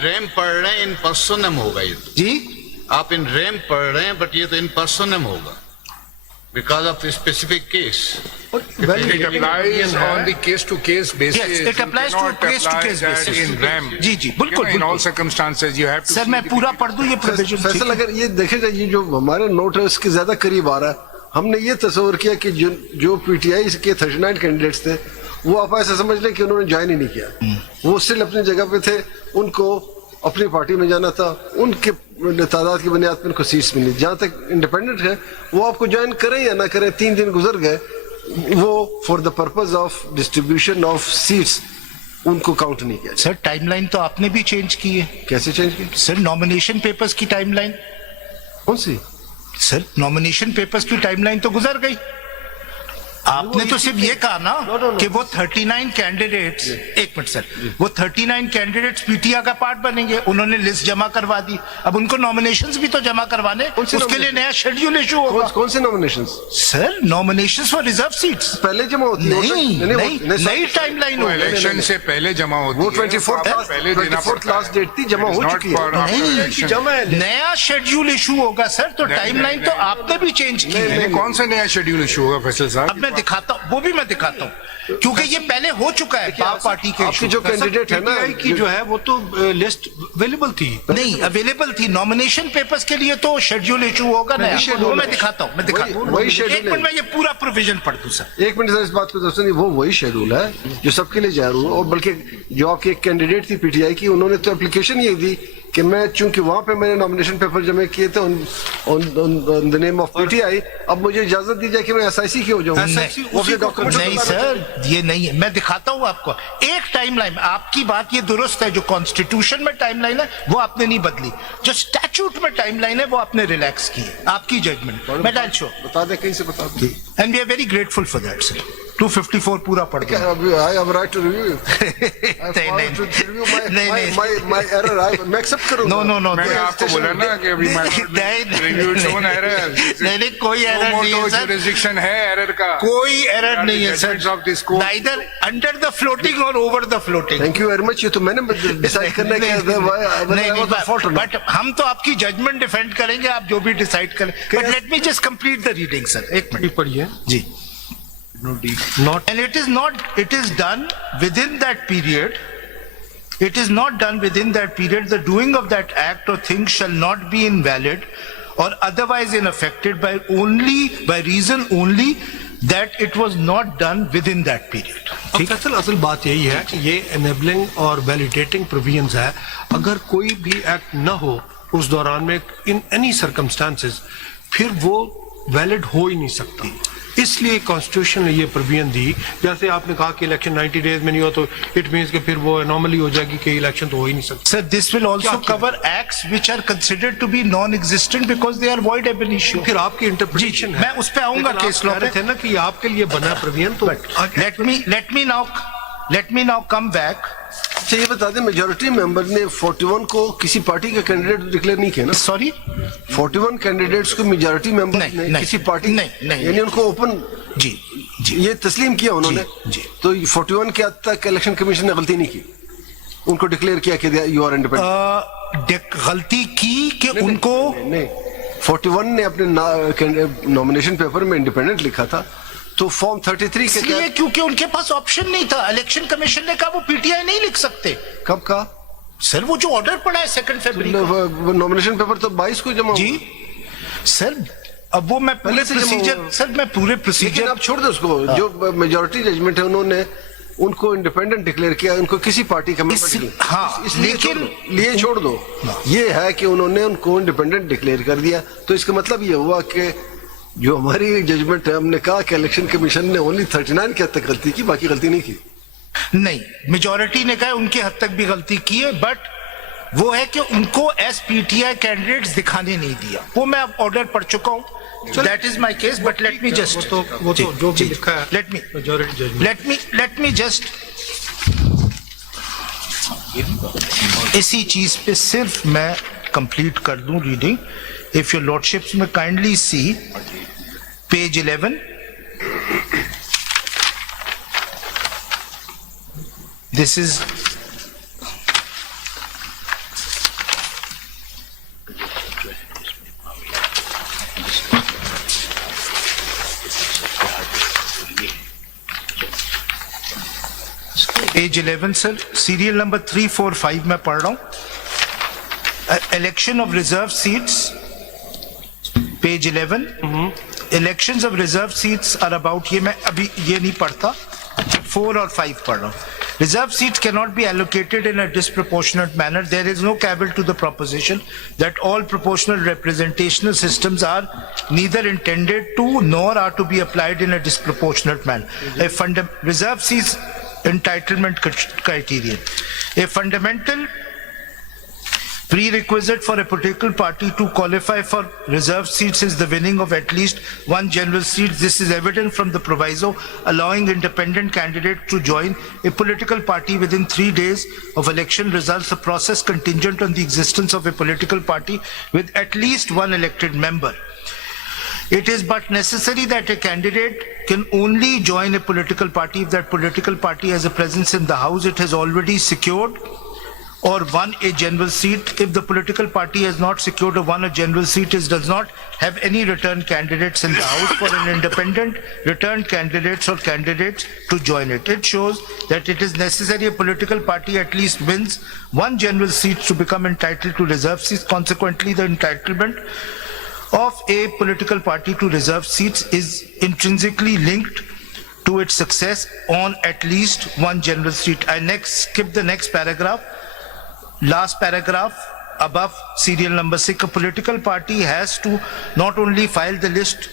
RAM पढ़ रहे हैं, इन पर्सोनम होगा ये तो। जी आप इन रैम पढ़ रहे हैं, बट ये तो इन पर्सोनम होगा because of specific case. It applies on the case-to-case basis. Yes, it applies to You cannot case-to-case apply that basis. in RAM. जी जी बिल्कुल In all बिल्कुल circumstances, you have to. Sir see मैं the पूरा पढ़ दूं ये provision. Faisal अगर ये देखेगा, ये जो हमारे नोट है उसके ज्यादा करीब आ रहा है। हमने ये तस्वर किया कि जो पीटीआई के 39 कैंडिडेट्स थे वो आप ऐसा समझ लें कि उन्होंने ज्वाइन ही नहीं किया, वो स्टिल अपनी जगह पे थे, उनको अपनी पार्टी में जाना था, उनके तादाद की बुनियाद पर उनको सीट्स मिली। जहाँ तक इंडिपेंडेंट है वो आपको ज्वाइन करें या ना करें, 3 दिन गुजर गए, वो for the purpose of distribution of seats उनको काउंट नहीं किया। सर टाइमलाइन तो आपने भी चेंज की है। कैसे चेंज की? सर नॉमिनेशन पेपर्स की टाइमलाइन। कौन सी? सर नॉमिनेशन पेपर्स की टाइमलाइन तो गुजर गई। आपने तो सिर्फ ये कहा ना कि वो 39 कैंडिडेट्स, एक मिनट सर, वो 39 कैंडिडेट्स पीटीआई का पार्ट बनेंगे, उन्होंने लिस्ट जमा करवा दी, अब उनको नॉमिनेशंस भी तो जमा करवाने, उसके लिए नया शेड्यूल इशू होगा। कौन सी nominations? Sir nominations for reserve seats पहले जमा होती है। नहीं, नई टाइमलाइन वो होगी। इलेक्शन से पहले जमा होती वो है। 24th लास्ट डेट थी, जमा हो चुकी है। नया शेड्यूल इशू होगा सर, तो टाइमलाइन तो आपने भी चेंज की है। कौन सा नया शेड्यूल इशू होगा फैसल साहब? अब मैं दिखाता हूँ, वो भी मैं दिखाता हूँ, क्योंकि ये पहले हो चुका है पार्टी के आपकी जो कैंडिडेट है ना की जो है वो तो लिस्ट अवेलेबल थी, नहीं अवेलेबल थी। नॉमिनेशन पेपर्स के लिए तो शेड्यूल इशू होगा ना, वो मैं दिखाता हूँ, वही शेड्यूल एक मिनट में ये पूरा प्रोविजन पढ़ दूं सर। एक मिनट सर, इस बात को तो सुनिए, वो वही शेड्यूल है जो सबके लिए जारी है। और बल्कि जो आपकी एक कैंडिडेट थी पीटीआई की, उन्होंने तो एप्लीकेशन ये दी कि मैं चूंकि वहां पे मैंने नॉमिनेशन पेपर जमा किए थे on the name of PTI, अब मुझे इजाजत दी जाए कि मैं एसआईसी की हो जाऊं। नहीं सर ये नहीं है, मैं दिखाता हूँ आपको एक टाइमलाइन। आपकी बात ये दुरुस्त है, जो कॉन्स्टिट्यूशन में टाइमलाइन है वो आपने नहीं बदली, जो स्टैट्यूट में टाइमलाइन है वो आपने रिलैक्स की है, आपकी जजमेंट। मैं डाल शो बता दे, कहीं से बता दे। And we are very grateful for that sir. 254 पूरा पढ़ के I have right to review. My error. मैं accept करूँगा। No. मैंने आपको बोला ना कि अभी नहीं कोई एरर नहीं है सर, jurisdiction है एरर का, कोई एरर नहीं है sir, of this court. neither under the floating or over the floating। Thank you very much। ये तो मैंने डिसाइड करना है, बट हम तो आपकी जजमेंट डिफेंड करेंगे, आप जो भी डिसाइड करें। But let me just complete the reading sir, एक मिनट पढ़िए जी। And it is done within that period. It is not done within that period. The doing of that act or thing shall not be invalid or otherwise ineffective by reason only that it was not done within that period. ठीक है sir, असल बात यही है कि ये enabling और validating provisions है। अगर कोई भी एक्ट न हो उस दौरान में इन एनी सर्कमस्टांसेस, फिर वो वैलिड हो ही नहीं सकती। इसलिए कॉन्स्टिट्यूशन ने ये प्रोविजन दी। जैसे आपने कहा कि इलेक्शन 90 डेज में नहीं हो तो इट मींस कि फिर वो एनॉमली हो जाएगी कि इलेक्शन तो हो ही नहीं सकता। Sir, this will also cover acts which are considered to be non-existent because they are void ab initio. फिर आपकी इंटरप्रिटेशन है, मैं उस पे आऊंगा केस लॉ पे। थे ना कि आपके लिए बना प्रोविजन, तो let me now come back। अच्छा ये बता दें, मेजोरिटी मेंबर ने 41 को किसी पार्टी का कैंडिडेट डिक्लेयर नहीं किया ना? सॉरी 41 कैंडिडेट्स को मेजोरिटी मेंबर ने किसी पार्टी नहीं, यानी उनको ओपन जी ये तस्लीम किया उन्होंने जी। तो 41 के हद तक इलेक्शन कमीशन ने गलती नहीं की, उनको डिक्लेयर किया कि यू आर इंडिपेंडेंट। गलती की कि उनको नहीं 41 ने अपने नॉमिनेशन पेपर में इंडिपेंडेंट लिखा था, तो फॉर्म 33 के इसलिए क्योंकि उनके पास ऑप्शन नहीं था। इलेक्शन कमीशन ने कहा वो पीटीआई नहीं लिख सकते। कब का सर? वो जो ऑर्डर पड़ा है 2 फरवरी को। नॉमिनेशन पेपर तो 22 को जमा जी सर। अब वो मैं पहले प्रोसीजर सर, मैं पूरे प्रोसीजर आप छोड़ दो उसको। जो मेजोरिटी जजमेंट है उन्होंने उनको इंडिपेंडेंट डिक्लेयर किया, उनको किसी पार्टी का हाँ, इसलिए छोड़ दो। ये है कि उन्होंने उनको इंडिपेंडेंट डिक्लेयर कर दिया, तो इसका मतलब ये हुआ कि जो हमारी जजमेंट है, हमने कहा कि इलेक्शन कमीशन ने ओनली 39 के हद तक गलती की, बाकी गलती नहीं की। नहीं, मेजॉरिटी ने कहा उनकी हद तक भी गलती की है, बट वो है कि उनको एसपीटीआई कैंडिडेट्स दिखाने नहीं दिया। वो मैं अब ऑर्डर पढ़ चुका हूं, that is my case. But let me just वो तो जो भी लिखा है, लेट मी जस्ट इसी चीज पे सिर्फ मैं कंप्लीट कर दूं रीडिंग। इफ योर लॉर्डशिप्स में kindly see page 11, this is page 11 sir, serial number 345 में पढ़ रहा हूं. Election of reserve seats, page 11. Elections of reserve seats are about, ये मैं अभी ये नहीं पढ़ता, 4 और 5 पढ़ रहा हूं. Reserve seats cannot be allocated in a disproportionate manner. There is no cavil to the proposition that all proportional representational systems are neither intended to nor are to be applied in a disproportionate manner. Reserve seats entitlement criterion. A fundamental prerequisite for a political party to qualify for reserve seats is the winning of at least one general seat. This is evident from the proviso allowing independent candidates to join a political party within 3 days of election results, a process contingent on the existence of a political party with at least one elected member. It is but necessary that a candidate can only join a political party if that political party has a presence in the House, it has already secured or won a general seat. If the political party has not secured or won a general seat, it does not have any return candidates in the House for an independent return candidates or candidates to join it. It shows that it is necessary a political party at least wins one general seat to become entitled to reserve seats. Consequently, the entitlement of a political party to reserve seats is intrinsically linked to its success on at least one general seat. I next skip the next paragraph. Last paragraph above serial number 6, a political party has to not only file the list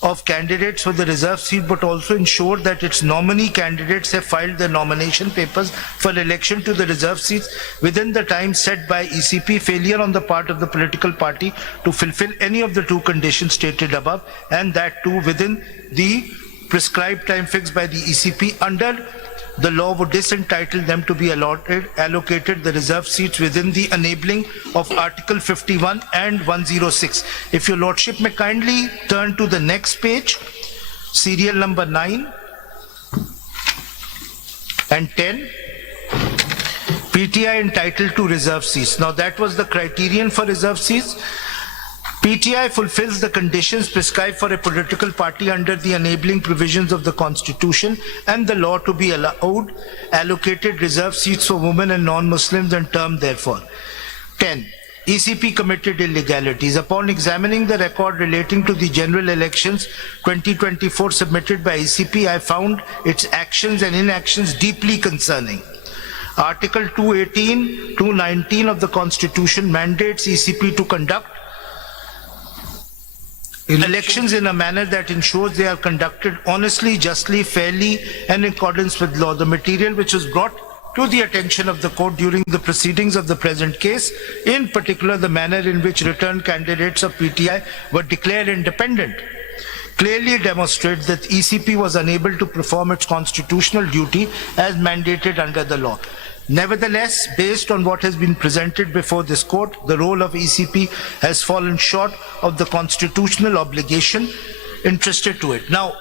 of candidates for the reserve seat but also ensure that its nominee candidates have filed their nomination papers for election to the reserve seats within the time set by ECP. Failure on the part of the political party to fulfill any of the two conditions stated above, and that too within the prescribed time fixed by the ECP under the law, would disentitle them to be allocated the reserve seats within the enabling of Article 51 and 106. If your Lordship may kindly turn to the next page, serial number 9 and 10. PTI entitled to reserve seats. Now that was the criterion for reserve seats. PTI fulfills the conditions prescribed for a political party under the enabling provisions of the Constitution and the law to be allowed allocated reserve seats for women and non-Muslims and termed therefore. 10. ECP committed illegalities. Upon examining the record relating to the general elections 2024 submitted by ECP, I found its actions and inactions deeply concerning. Article 218, 219 of the Constitution mandates ECP to conduct elections in a manner that ensures they are conducted honestly, justly, fairly, and in accordance with law. The material which was brought to the attention of the court during the proceedings of the present case, in particular the manner in which returned candidates of PTI were declared independent, clearly demonstrates that ECP was unable to perform its constitutional duty as mandated under the law. Nevertheless, based on what has been presented before this court, the role of ECP has fallen short of the constitutional obligation entrusted to it. Now,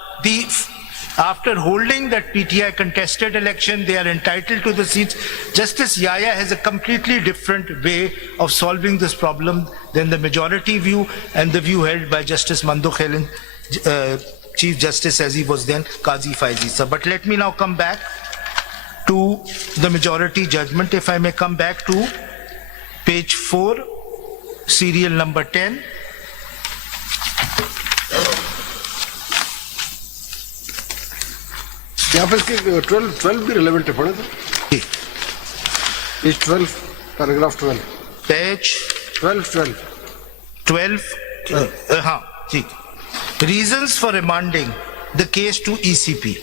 after holding that PTI contested election, they are entitled to the seats, Justice Yahya has a completely different way of solving this problem than the majority view and the view held by Justice Mandukh Helen, Chief Justice as he was then, Qazi Faizi sir. But let me now come back to the majority judgment. If I may come back to page 4, serial number 10. यहाँ पर इसके 12 भी relevant है, पढ़े तो? Page 12, paragraph 12. Page 12. हाँ, ठीक. Reasons for remanding the case to ECP.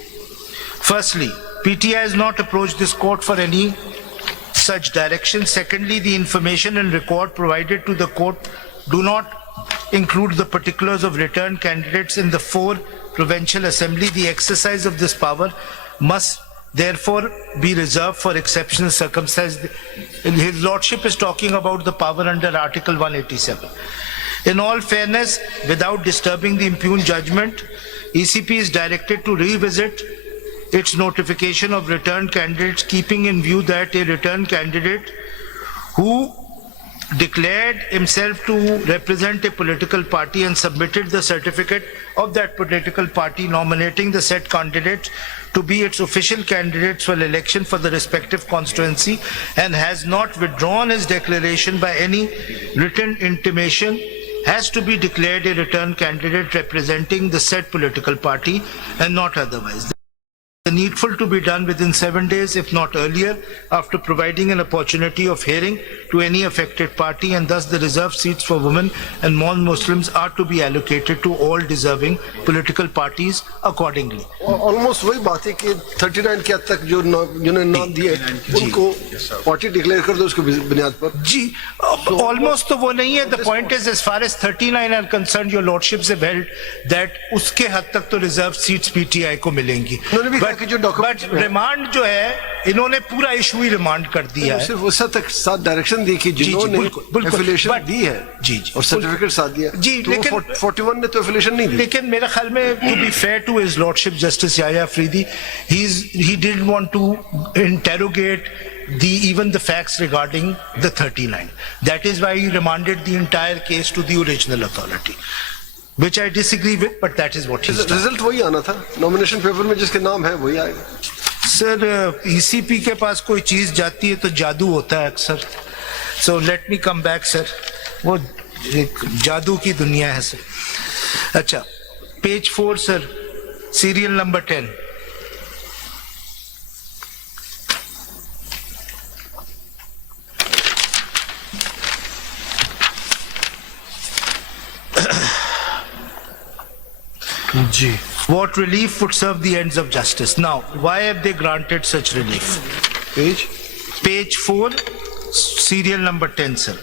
Firstly, PTI has not approached this court for any such direction. Secondly, the information and record provided to the court do not include the particulars of returned candidates in the 4 provincial assembly. The exercise of this power must therefore be reserved for exceptional circumstances. His Lordship is talking about the power under Article 187. In all fairness, without disturbing the impugned judgment, ECP is directed to revisit its notification of returned candidates, keeping in view that a returned candidate who declared himself to represent a political party and submitted the certificate of that political party nominating the said candidates to be its official candidates for election for the respective constituency and has not withdrawn his declaration by any written intimation, has to be declared a returned candidate representing the said political party and not otherwise. The needful to be done within 7 days, if not earlier, after providing an opportunity of hearing to any affected party, and thus the reserved seats for women and non-Muslims are to be allocated to all deserving political parties accordingly. Almost वही बात है कि 39 के हद तक जो जिन्होंने नाम दिए उनको पार्टी डिक्लेयर कर दो उसके बुनियाद पर. जी, almost तो वो नहीं है. The point is, as far as 39 are concerned, your lordships have held that उसके हद तक तो reserved seats PTI को मिलेंगी. बट रिमांड जो है इन्होंने पूरा इशू ही रिमांड कर दिया है. सिर्फ उस तक साथ डायरेक्शन दी कि जिन्होंने एफिलिएशन दी है जी और सर्टिफिकेट साथ दिया जी, तो लेकिन 41 ने तो एफिलिएशन नहीं दी. लेकिन मेरे ख्याल में to be fair to his lordship justice Yahya Afridi, he didn't want to interrogate even the facts regarding the 39. That is why he remanded the entire case to the original authority, which I disagree with, but that is what he's done. Result वही आना था. Nomination paper में जिसके नाम है वही आएगा. Sir, ECP के पास कोई चीज जाती है तो जादू होता है अक्सर. So let me come back sir. वो एक जादू की दुनिया है सर. अच्छा, पेज 4 सर, सीरियल नंबर 10. जी. What relief would serve the ends of justice? Now, why have they granted such relief? Page 4, serial number 10, sir.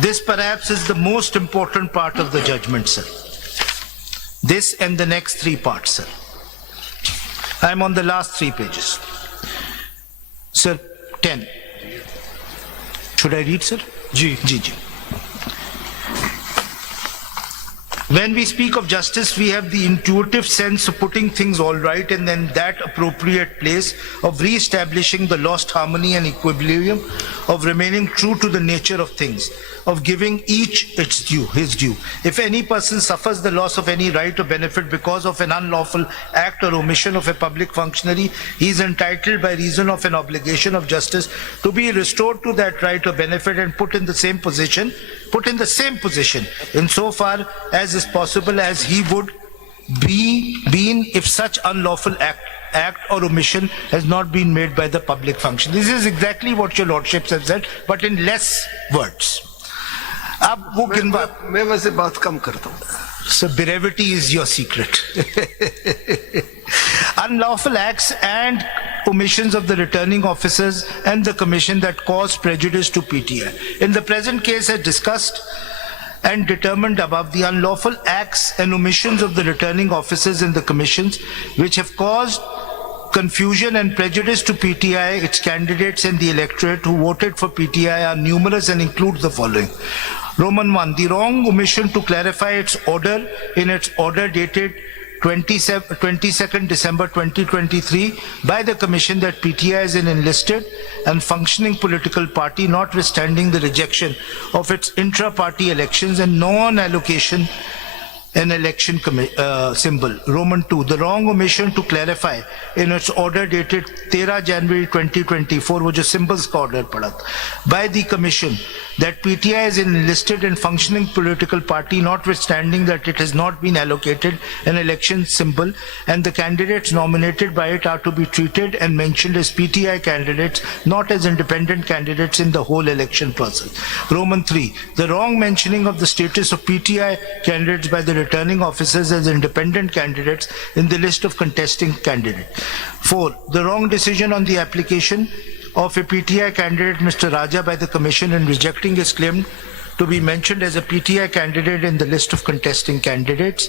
This perhaps is the most important part of the judgment, sir. This and the next 3 parts, sir. I'm on the last 3 pages. Sir, 10. Should I read, sir? जी. Ji. When we speak of justice, we have the intuitive sense of putting things all right and then that appropriate place, of re-establishing the lost harmony and equilibrium, of remaining true to the nature of things, of giving each its due, his due. If any person suffers the loss of any right or benefit because of an unlawful act or omission of a public functionary, he is entitled by reason of an obligation of justice to be restored to that right or benefit and put in the same position insofar as is possible as he would been if such unlawful act or omission has not been made by the public function. This is exactly what your lordships have said, but in less words. अब वो मैं वैसे बात कम करता हूँ. So brevity is your secret. Unlawful acts and omissions of the returning officers and the commission that cause prejudice to PTI. In the present case, as discussed and determined above, the unlawful acts and omissions of the returning officers and the commissions which have caused confusion and prejudice to PTI, its candidates and the electorate who voted for PTI are numerous and include the following. Roman 1, the wrong omission to clarify its order in its order dated 22nd December 2023 by the Commission that PTI is an enlisted and functioning political party, notwithstanding the rejection of its intra-party elections and non-allocation an election symbol. Roman 2, the wrong omission to clarify in its order dated 13 January 2024, wo jo symbols ka order pada, by the Commission that PTI is an enlisted and functioning political party, notwithstanding that it has not been allocated an election symbol and the candidates nominated by it are to be treated and mentioned as PTI candidates, not as independent candidates in the whole election process. Roman 3, the wrong mentioning of the status of PTI candidates by the returning officers as independent candidates in the list of contesting candidates. 4, the wrong decision on the application of a PTI candidate, Mr. Raja, by the Commission in rejecting his claim to be mentioned as a PTI candidate in the list of contesting candidates.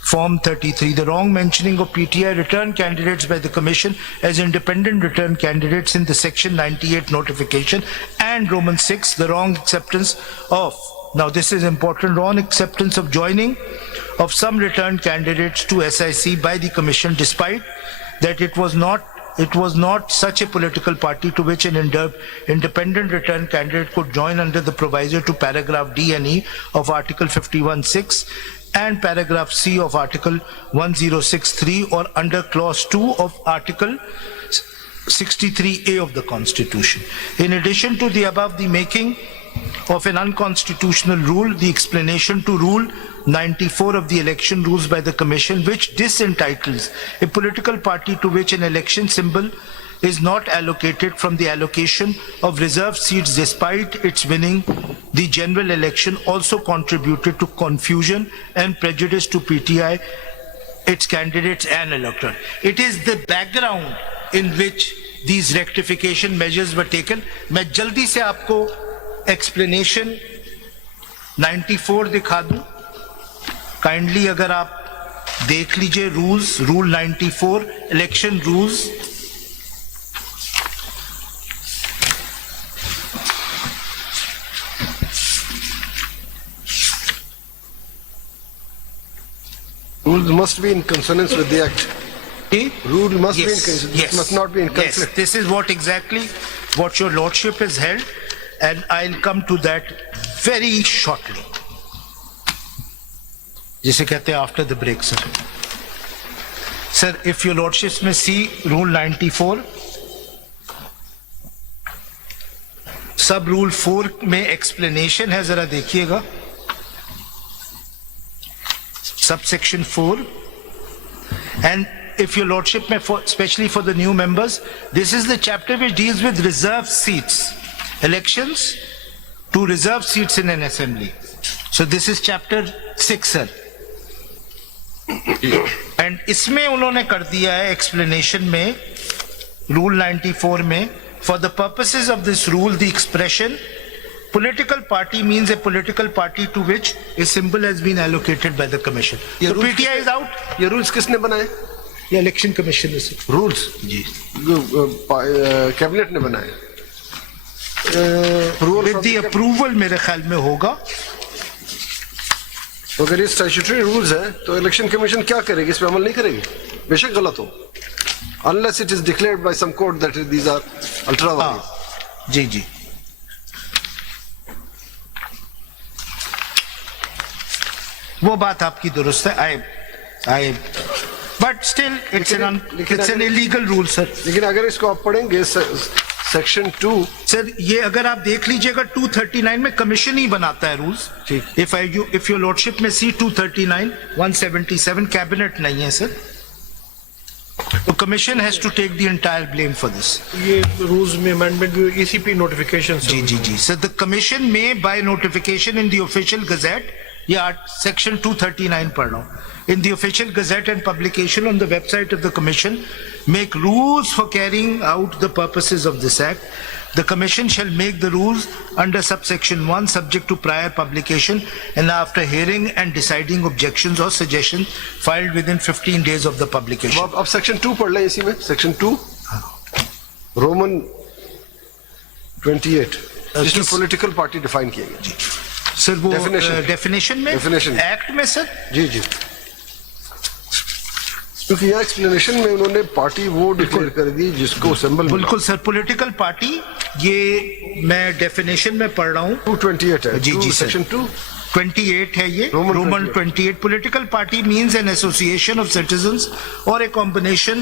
Form 33, the wrong mentioning of PTI return candidates by the Commission as independent return candidates in the Section 98 notification. And Roman 6, the wrong acceptance of, now this is important, wrong acceptance of joining of some returned candidates to SIC by the Commission, despite that it was not it was not such a political party to which an independent return candidate could join under the proviso to paragraph D and E of Article 51(6) and paragraph C of Article 1063 or under clause 2 of Article 63A of the Constitution. In addition to the above, the making of an unconstitutional rule, the explanation to Rule 94 of the election rules by the Commission, which disentitles a political party to which an election symbol is not allocated from the allocation of reserved seats despite its winning the general election, also contributed to confusion and prejudice to PTI, its candidates and electorate. It is the background in which these rectification measures were taken. मैं जल्दी से आपको explanation 94 दिखा दूं. Kindly अगर आप देख लीजिए rules, rule 94, election rules. Rules must be in consonance with the act. Rule must be in consonance. Yes. Must not be in conflict. Yes, this is what your lordship has held, and I'll come to that very shortly. जिसे कहते हैं after the break, sir. Sir, if your lordships may see rule 94, sub rule 4 में explanation है, जरा देखिएगा. Subsection 4, and if your lordship may, especially for the new members, this is the chapter which deals with reserved seats, elections to reserved seats in an assembly. So this is chapter 6, sir. And इसमें उन्होंने कर दिया है explanation में, rule 94 में, for the purposes of this rule, the expression political party means a political party to which a symbol has been allocated by the commission. So PTI is out. ये rules किसने बनाए? ये election commission is Rules जी. Cabinet ने बनाए. With the approval मेरे ख्याल में होगा. तो अगर ये स्टैट्यूटरी रूल्स है तो इलेक्शन कमीशन क्या करेगी? इस पे अमल नहीं करेगी, बेशक गलत हो, unless it is declared by some court that these are ultra vires. जी जी. वो बात आपकी दुरुस्त है. I but still it's an illegal rule, sir. लेकिन अगर इसको आप पढ़ेंगे सेक्शन 2, सर ये अगर आप देख लीजिएगा 239 में कमीशन ही बनाता है रूल्स. If your lordship में see 239, 177 कैबिनेट नहीं है सर. तो commission has to take the entire blame for this. ये rules में amendment भी ECP notification से. जी जी जी. So the commission may by notification in the official gazette, या section 239 पढ़ रहा हूँ, in the official gazette and publication on the website of the commission, make rules for carrying out the purposes of this act. The commission shall make the rules under subsection 1 subject to prior publication and after hearing and deciding objections or suggestions filed within 15 days of the publication. अब section 2 पढ़ लें. इसी में section 2 Roman 28 जिसमें political party define किया गया. Sir वो definition में एक्ट में सर. जी जी. क्योंकि यह एक्सप्लेनेशन में उन्होंने पार्टी वो डिक्लेयर कर दी जिसको सिंबल. बिल्कुल सर. पॉलिटिकल पार्टी ये मैं डेफिनेशन में पढ़ रहा हूँ. 228 है. जी जी. सेक्शन 2 28 है ये. Roman 28. Political party means an association of citizens or a combination